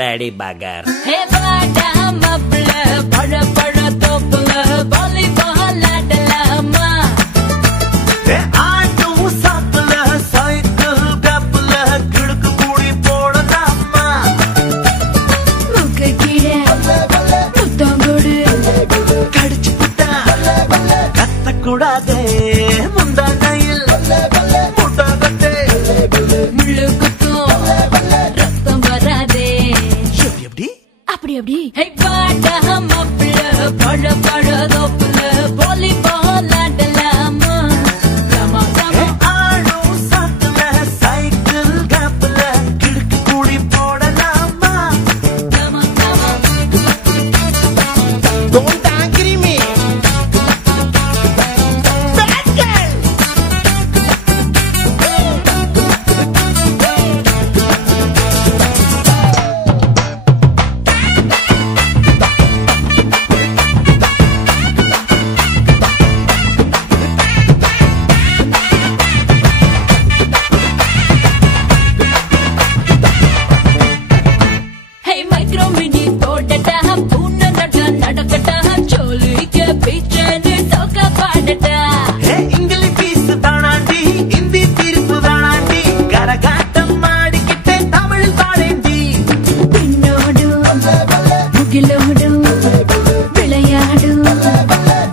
bloody bugger. Hey, bada mapla, pada pada topla, volleyball adalama. Hey, aadu sapla, cycle gapla, kidku pudi podalama. Mukka kide, muttangodu, kadichu putta, katta kudade, mundanayil, muttagatte, mullu kuttum, rattam varade. அப்படி அப்படி ஹே பாடா மப்ள பட பட தோப்ல volleyball ஆடலாமா கமா கமா ஆடு சாட்ல சைக்கிள் கேப்ல கிடுக்கு கூடி போடலாமா கமா கமா Don't angry me bad girl micro mini போடட்டா பூன நடக்கட்டா சோலிக்க பீச்சனு சோகா பாடட்டா இங்கிலீஷ் பீஸ் தானாண்டி ஹிந்தி தீர்ப்பு தானாண்டி கரகாட்டம் மாடிக்கிட்டே தமிழ் பாடேண்டி பின்னோடு முகிலோடு விளையாடு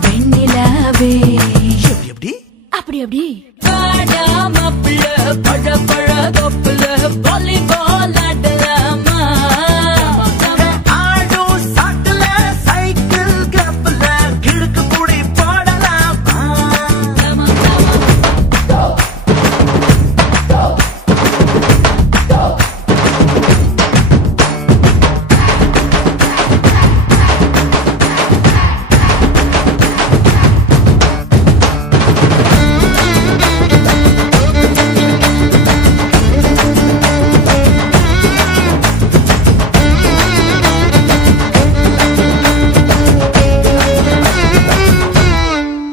வெண்ணிலாவே எப்படி அப்படி அப்படி பாடா மப்ள பட பட தோப்ல வாலிபால் ஆடலாமா ஆடு சாட்ல சைக்கிள் கேப்ல கிடுக்கு கூடி போடலாமா கமா கமா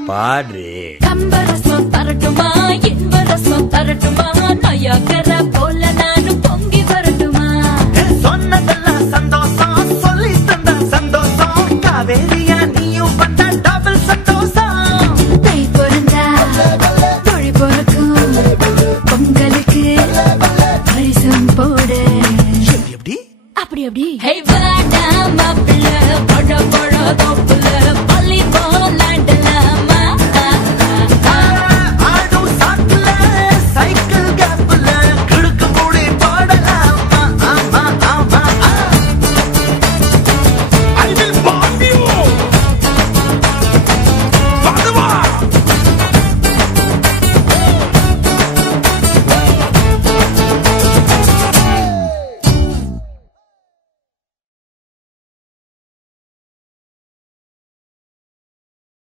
பாடு கம்பரசம் தரட்டுமா இன்பரசம் தரட்டுமா நயகர போல நானும் பொங்கி வரட்டுமா சொன்னதெல்லாம் சந்தோஷம் சொல்லி தந்த சந்தோஷம் காவேரியா நீயும் வந்த டபுள் சந்தோஷம் தை பிறந்தா மொழி பிறக்கும் பொங்கலுக்கு பரிசம் போடு எப்படி அப்படி அப்படி ஹே வாடா மாப்பிள்ள பட பட தோப்புல